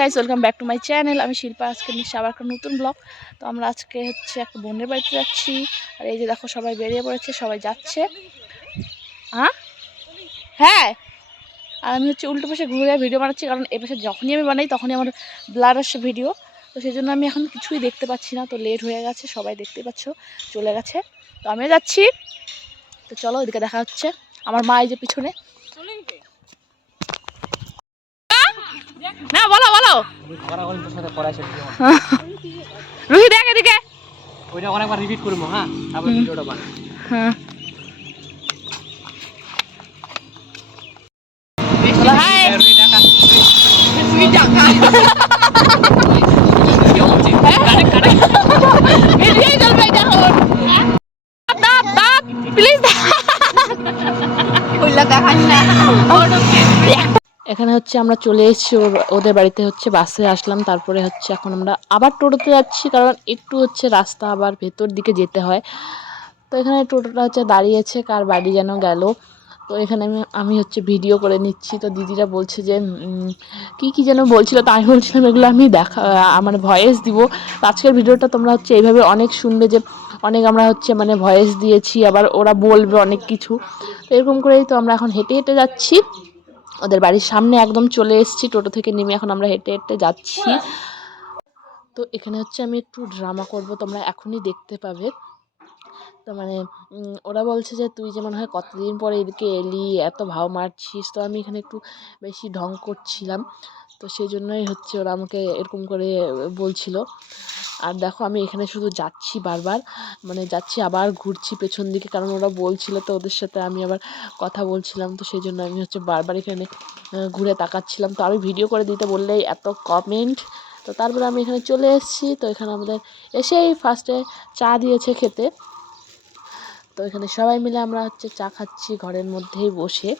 Guys welcome back to my channel আমি শিল্পা, আজকে নিশ্চয় আবার একটা নতুন ব্লগ তো আমরা আজকে হচ্ছে একটা বোনের বাড়িতে যাচ্ছি। আর এই যে দেখো সবাই বেরিয়ে পড়েছে, সবাই যাচ্ছে। হ্যাঁ? হ্যাঁ? আর আমি হচ্ছে উল্টো পাশে ঘুরে ভিডিও বানাচ্ছি, কারণ এ পাশে যখনই আমি বানাই, তখনই আমার ব্লার আসে ভিডিও তো সেই জন্য আমি এখন কিছুই দেখতে পাচ্ছি না। তো লেট হয়ে গেছে, সবাই দেখতে পাচ্ছ, চলে গেছে। তো আমিও যাচ্ছি। তো চলো ওইদিকে দেখা হচ্ছে। আমার মা এই যে পিছনে। না বলো বলো। রুহি দেখ এদিকে। ওইটা অনেকবার রিপিট করব হ্যাঁ? তারপর ভিডিওটা বানাই হ্যাঁ। হাই এখানে হচ্ছে আমরা চলে এসেছি ওদের বাড়িতে হচ্ছে বাসে আসলাম তারপরে হচ্ছে এখন আমরা আবার টোটোতে যাচ্ছি কারণ একটু হচ্ছে রাস্তা আবার ভেতর দিকে যেতে হয়। তো এখানে টোটোটা হচ্ছে দাঁড়িয়েছে কার বাড়ি যেন গেল। তো এখানে আমি আমি হচ্ছে ভিডিও করে নিচ্ছি। তো দিদিরা বলছে যে কি কি যেন বলছিল তো আমি বলছিলাম এগুলো আমি দেখা আহ, মানে ভয়েস দিব। আজকের ভিডিওটা তোমরা হচ্ছে এইভাবে অনেক শুনবে যে অনেক আমরা হচ্ছে মানে ভয়েস দিয়েছি আবার ওরা বলবে অনেক কিছু। তো এরকম করেই তো আমরা এখন হেঁটে হেঁটে যাচ্ছি। ওদের বাড়ির সামনে একদম চলে এসেছি, টোটো থেকে নেমে এখন আমরা হেঁটে হেঁটে যাচ্ছি। তো এখানে হচ্ছে আমি একটু ড্রামা করব, তোমরা এখনই দেখতে পাবে। তো মানে ওরা বলছে যে, তুই যে মনে হয় কতদিন পরে এদিকে এলি, এত ভাও মারছিস। তো আমি এখানে একটু বেশি ঢং করছিলাম। তো সেই জন্যই হচ্ছে ওরা আমাকে এরকম করে বলছিল। আর দেখো আমি এখানে শুধু যাচ্ছি বারবার মানে যাচ্ছি আবার ঘুরছি পেছন দিকে, কারণ ওরা বলছিল তো ওদের সাথে আমি আবার কথা বলছিলাম, তো সেই জন্য আমি হচ্ছে বারবার এখানে ঘুরে তাকাচ্ছিলাম। তো আমি ভিডিও করে দিতে বললেই এত কমেন্ট তো তারপরে আমি এখানে চলে এসেছি, তো এখানে আমাদের এসেই ফার্স্টে চা দিয়েছে খেতে। তো এখানে সবাই মিলে আমরা হচ্ছে চা খাচ্ছি, ঘরের মধ্যেই বসে।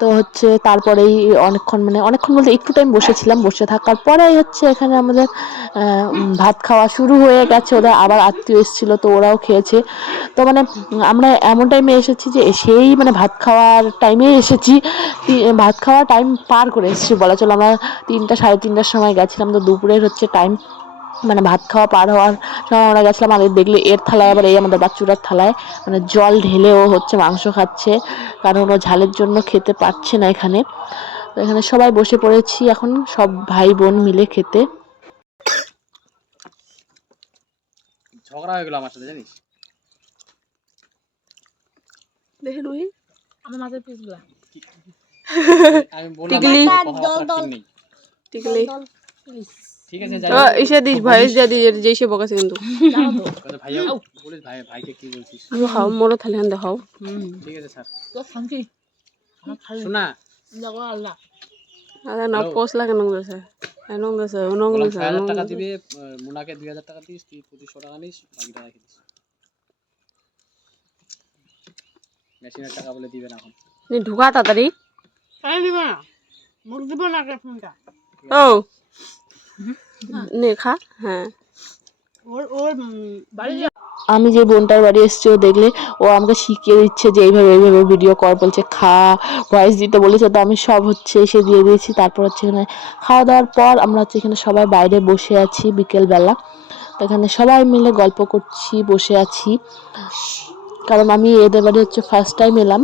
তো হচ্ছে তারপরেই অনেকক্ষণ মানে অনেকক্ষণ বলতে একটু টাইম বসেছিলাম। বসে থাকার পরেই হচ্ছে এখানে আমাদের ভাত খাওয়া শুরু হয়ে গেছে। ওদের আবার আত্মীয় এসেছিল তো ওরাও খেয়েছে। তো মানে আমরা এমন টাইমে এসেছি যে সেই মানে ভাত খাওয়ার টাইমে এসেছি। ভাত খাওয়ার টাইম পার করে এসেছি বলা চলো। আমরা তিনটা, সাড়ে তিনটার সময় গেছিলাম। তো দুপুরের হচ্ছে টাইম মানে ভাত খাওয়া পার হওয়ার সময় আমরা গেছিলাম আর দেখলে এর থালায় আবার এই আমাদের বাচ্চুরার থালায়। মানে জল ঢেলেও হচ্ছে মাংস খাচ্ছে কারণ ও ঝালের জন্য খেতে পারছে না এখানে। তো এখানে সবাই বসে পড়েছি এখন সব ভাই বোন মিলে খেতে। ঝগড়া হয়ে গেল আমার সাথে জানিস? দেখে রুই আমার পিসগুলা আমি বললাম টিকলি। টিকলি। ঠিক আছে ইসে দিস ভয়েস যা দিস যেই সে বকাছে কিন্তু। ভাইয়া বলিস ভাই ভাইকে কি বলছিস? তুমি খাও থালে হান দেখাও ঠিক আছে স্যার। তো শান্তি। শোনা। দেখো আল্লাহ। আরে না পোস লাগে নং দেছে নং দেছে নং বললাম দেছে ছয় হাজার টাকা দিবে মুনাকে দুই হাজার টাকা দিস তুই পঁচিশশো টাকা নিস বাকিটা রেখে দিস। মেশিনের টাকা বলে দিবে এখন। নি ঢুকা তাড়াতাড়ি। আমি দিব। মুখ দিব না ফোনটা? ও। হ্যাঁ। ওর ওর বাড়ি আমি যে বোনটার বাড়ি এসছি ও দেখলে ও আমাকে শিখিয়ে দিচ্ছে যে এইভাবে এইভাবে ভিডিও কর বলছে খা ভয়েস দিতে বলেছে তো আমি সব হচ্ছে এসে দিয়ে দিয়েছি। তারপর হচ্ছে এখানে খাওয়া দাওয়ার পর আমরা হচ্ছে এখানে সবাই বাইরে বসে আছি বিকেলবেলা। তো এখানে সবাই মিলে গল্প করছি বসে আছি। কারণ আমি এদের বাড়ি হচ্ছে ফার্স্ট টাইম এলাম।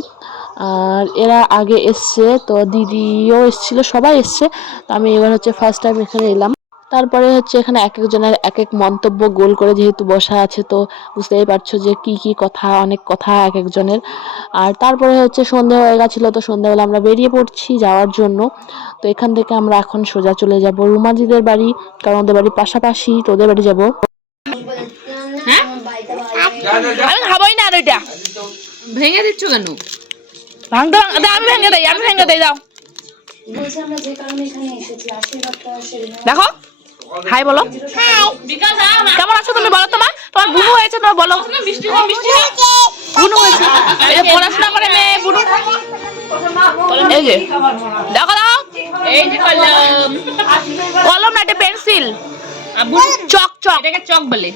আর এরা আগে এসছে তো দিদিও এসছিল সবাই এসছে। তো আমি এবার হচ্ছে ফার্স্ট টাইম এখানে এলাম। তারপরে হচ্ছে এখানে এক একজনের এক এক মন্তব্য গোল করে যেহেতু বসা আছে তো বুঝতেই পারছ যে কি কি কথা অনেক কথা এক একজনের। আর তারপরে হচ্ছে সন্ধে হয়ে গেছিল তো সন্ধ্যাবেলা আমরা বেরিয়ে পড়ছি যাওয়ার জন্য। তো এখান থেকে আমরা এখন সোজা চলে যাব রুমাজিদের বাড়ি কারণ ওদের বাড়ির পাশাপাশি তো ওদের বাড়ি যাব। আমি খাবোই না আর ওইটা। ভেঙে দিচ্ছ কেন? ভাঙতে ভাঙ- দাও, আমি ভেঙে দেই আমি ভেঙে দেই দাও। বলছি আমরা যে কারণে এখানে এসেছি আশীর্বাদটা সেদিন দেখো। হাই বলো। কেমন আছো তুমি বলো তোমার? তোমার বুনু হয়েছে তোমার বলো। বুনু হয়েছে। এই পড়াশোনা করে মেয়ে বুনু। এই যে দেখো দাও। এই যে কলম কলম না এটা পেন্সিল। চক চক এটাকে চক বলে।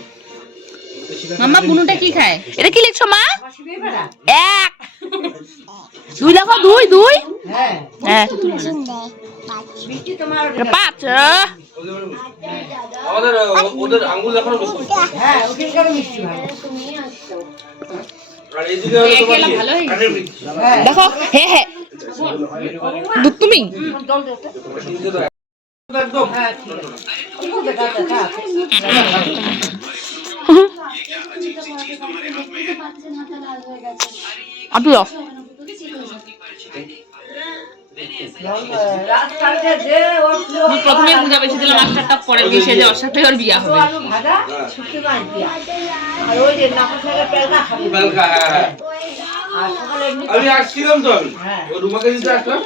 মাম্মা বুনুটা কি খায়? এটা কি লিখছো মা? এক। দুই দেখো দুই দুই। হ্যাঁ। এটা পাঁচ ওদের আঙ্গুল। দেখো হ্যাঁ হ্যাঁ দুধ তুমি? একদম। আপনি। আমি প্রথমে বুঝা পেয়েছি দিলাম মাস্টারটা পরে গিয়ে সে যে ওর সাথে ওর বিয়া হবে হ্যাঁ। আমি আসছিলাম তো আমি রুমাকে দিতে আসলাম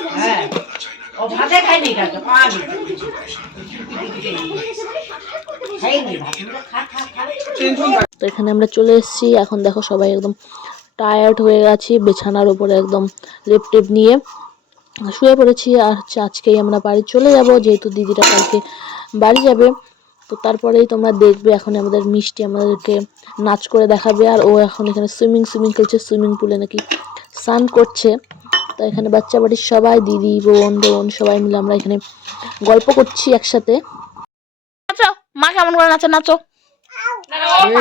টেনশন তো এখানে আমরা চলে এসেছি। এখন দেখো সবাই একদম টায়ার্ড হয়ে গেছি, বিছানার উপরে একদম লেপ টেপ নিয়ে। শুয়ে পড়েছি আর হচ্ছে আজকেই আমরা বাড়ি চলে যাব, যেহেতু দিদিরা কালকে বাড়ি যাবে। তো তারপরেই তোমরা দেখবে এখন আমাদের মিষ্টি আমাদেরকে নাচ করে দেখাবে। আর ও এখন এখানে সুইমিং সুইমিং খেলছে সুইমিং পুলে নাকি স্নান করছে। তো এখানে বাচ্চা বাড়ির সবাই, দিদি, বোন বোন সবাই মিলে আমরা এখানে গল্প করছি একসাথে। কেমন করে নাচে নাচো।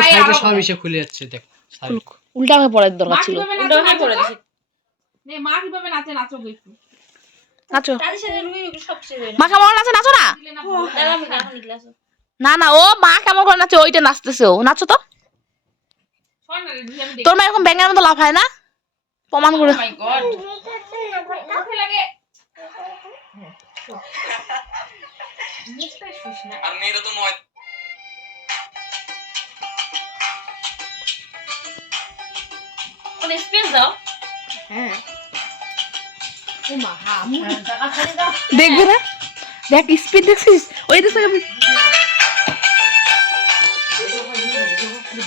এই সব এসে খুলে যাচ্ছে দেখ উল্টা হয়ে পড়ার দরকার ছিল। দিছি নে মা কীভাবে নাচে নাচো নাচো। মা কেমন করে নাচে নাচো না? না না ও মা কেমন করে নাচে ওইটা নাচতেছে ও। নাচো তো। তোর মা এরকম ব্যাঙের মতো লাফায় না? প্রমাণ করে। Oh my God. মুখে লাগে মুখটাই না ওনে স্পেস দাও দেখবে না দেখ স্পিড দেখছিস ওই দেখছিস আমি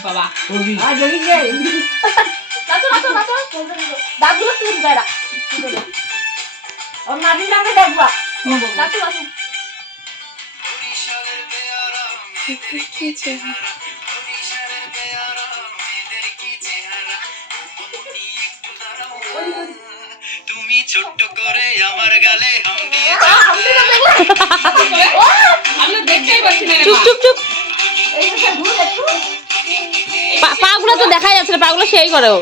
বাবা তুই ওর নামে দেখবা ছোট্ট করে আমার গালে হাম দিয়ে আমি দেখতেই পাচ্ছি না চুপ চুপ চুপ। পা- পাগুলো তো দেখাই যাচ্ছে না পাগুলো সেই করে ও।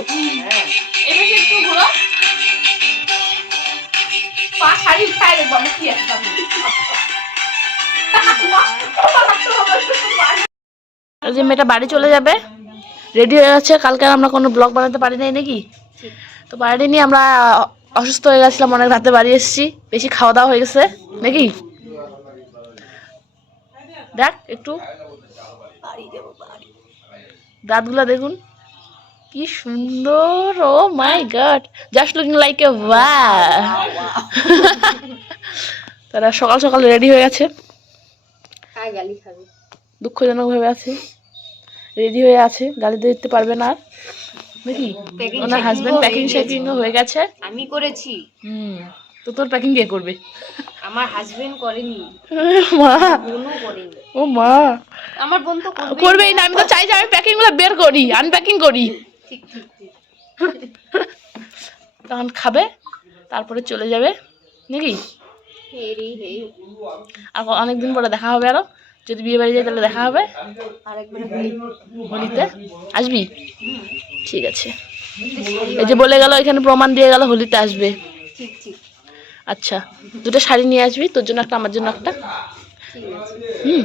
যে মেয়েটা বাড়ি চলে যাবে। রেডি হয়ে যাচ্ছে। কালকে আর আমরা কোনো ব্লগ বানাতে পারি নাই নাকি? তো বাড়ি নিয়ে আমরা অসুস্থ হয়ে গেছিলাম অনেক রাতে বাড়ি এসেছি। বেশি খাওয়া দাওয়া হয়ে গেছে। নাকি? দেখ একটু। দাঁতগুলো দেখুন। কি সুন্দর ও my God. Just looking like a ওয়া তারা সকাল সকাল রেডি হয়ে গেছে। দুঃখজনক ভাবে আছে। রেডি হয়ে আছে গাড়িতে দিতে পারবে না আর। নাকি ওনার হাজবেন্ড প্যাকিং শ্যাকিং হয়ে গেছে। আমি করেছি। হুম তো তোর প্যাকিং কে করবে? আমার হাজবেন্ড করেনি। মা। ও মা। আমার বোন তো করবে করবেই না আমি তো চাই যে আমি প্যাকিংগুলো বের করি আনপ্যাকিং করি। ঠিক ঠিক ঠিক। তখন খাবে তারপরে চলে যাবে। নাকি? আর অনেকদিন পরে দেখা হবে আরও। যদি বিয়ে বাড়ি যাই তাহলে দেখা হবে? আরেকবার হোলিতে? আসবি? ঠিক আছে। এই যে বলে গেল এখানে প্রমাণ দিয়ে গেল হোলিতে আসবে। আচ্ছা দুটো শাড়ি নিয়ে আসবি তোর জন্য একটা আমার জন্য একটা? হুম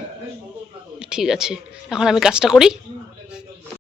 ঠিক আছে। এখন আমি কাজটা করি।